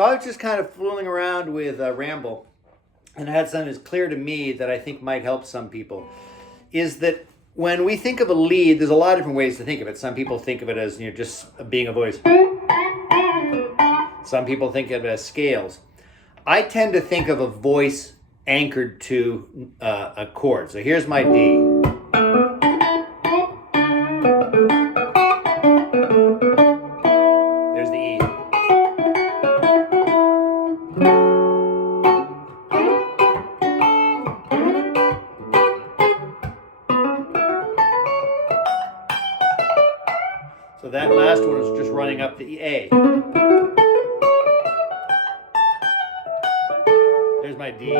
So I was just kind of fooling around with Ramble, and I had something that's clear to me that I think might help some people, is that when we think of a lead, there's a lot of different ways to think of it. Some people think of it as just being a voice. Some people think of it as scales. I tend to think of a voice anchored to a chord. So here's my D. There's the E. So that last one is just running up the A. There's my D.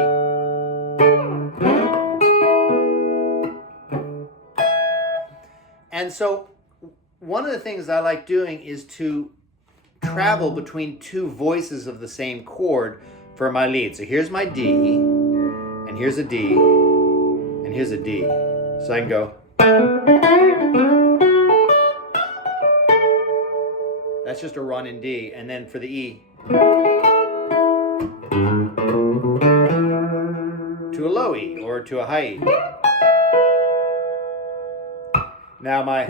And so one of the things I like doing is to travel between two voices of the same chord for my lead. So here's my D, and here's a D, and here's a D. So I can go. That's just a run in D. And then for the E, to a low E or to a high E. Now my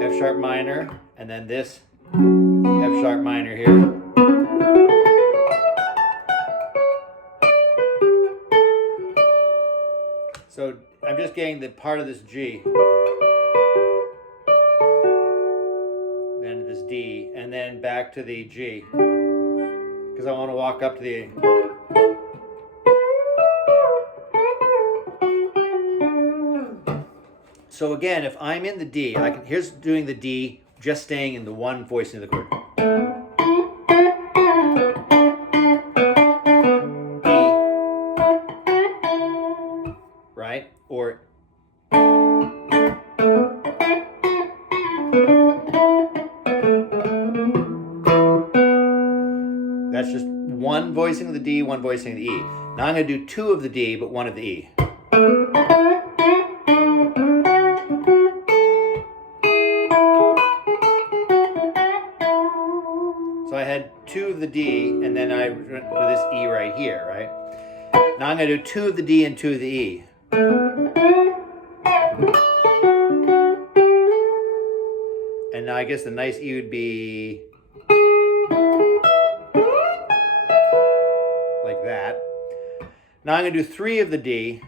F sharp minor, and then this F sharp minor here. So I'm just getting the part of this G, then this D, and then back to the G, because I want to walk up to the A. So again, if I'm in the D, here's doing the D, just staying in the one voice in the chord. E, right? Or that's just one voicing of the D, one voicing of the E. Now I'm going to do two of the D, but one of the E. So I had two of the D, and then I do this E right here, right? Now I'm going to do two of the D and two of the E. And now I guess the nice E would be like that. Now I'm going to do three of the D.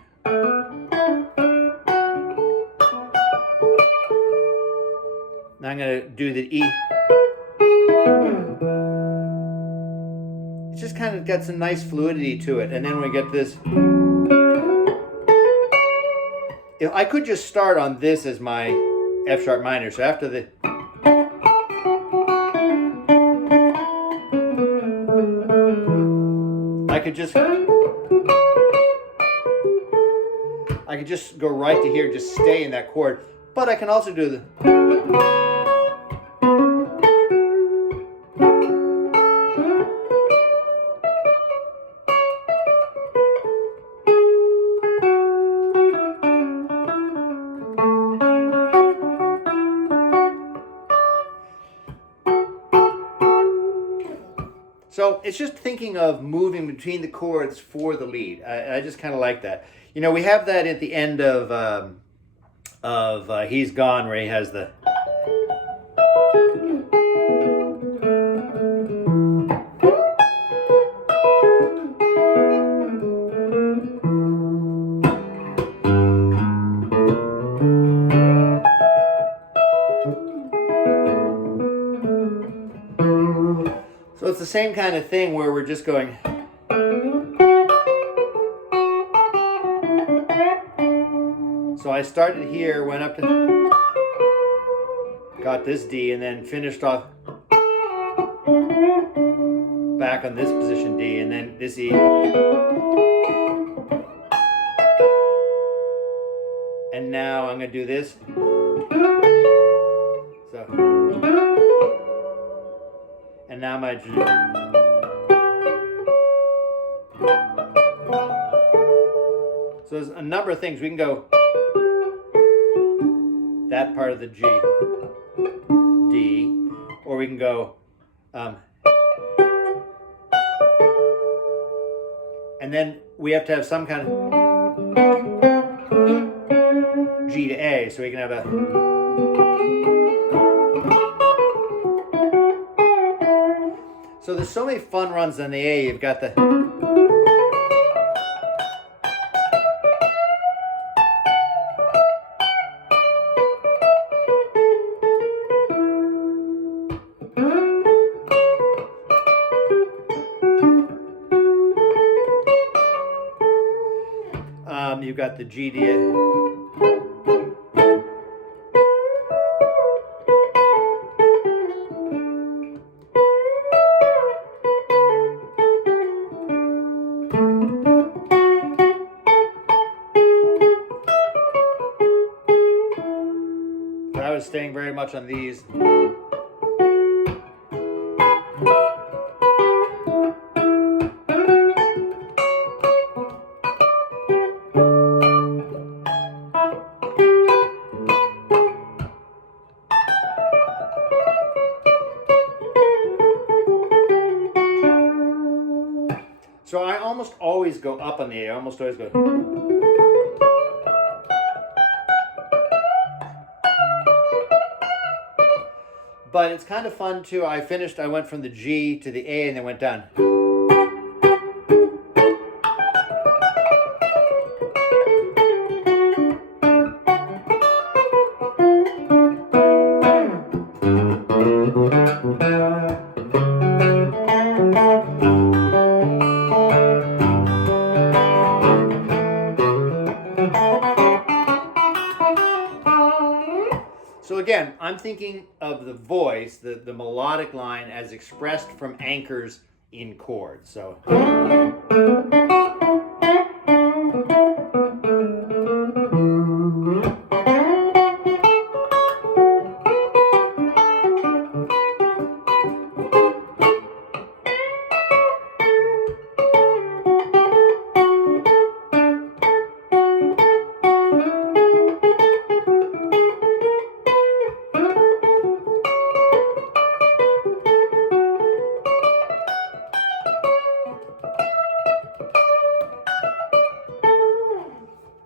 Now I'm going to do the E. It's just kind of got some nice fluidity to it. And then we get this. If I could just start on this as my F sharp minor. So after the I could just go right to here, just stay in that chord. But I can also do the. So it's just thinking of moving between the chords for the lead. I just kind of like that. You know, we have that at the end of He's Gone, where he has the. So it's the same kind of thing where we're just going. So I started here, went up to, got this D, and then finished off back on this position D, and then this E. And now I'm going to do this. So. And now my G. So there's a number of things. We can go that part of the G, D, or we can go, and then we have to have some kind of G to A, so we can have a. So there's so many fun runs on the A. You've got the. You've got the G to A. I was staying very much on these. So I almost always go up on the A. I almost always go. But it's kind of fun too. I went from the G to the A and then went down. So again, I'm thinking of the voice, the melodic line, as expressed from anchors in chords. So.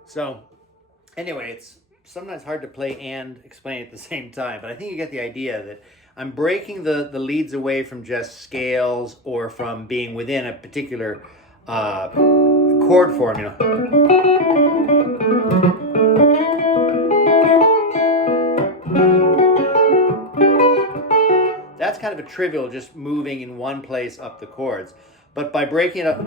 So anyway, it's sometimes hard to play and explain at the same time, but I think you get the idea that I'm breaking the leads away from just scales or from being within a particular chord formula. That's kind of a trivial, just moving in one place up the chords. But by breaking it up,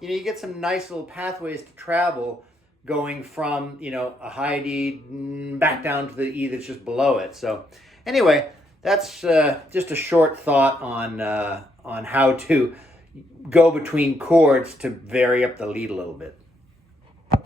you get some nice little pathways to travel going from, a high D back down to the E that's just below it. So anyway, that's just a short thought on how to go between chords to vary up the lead a little bit.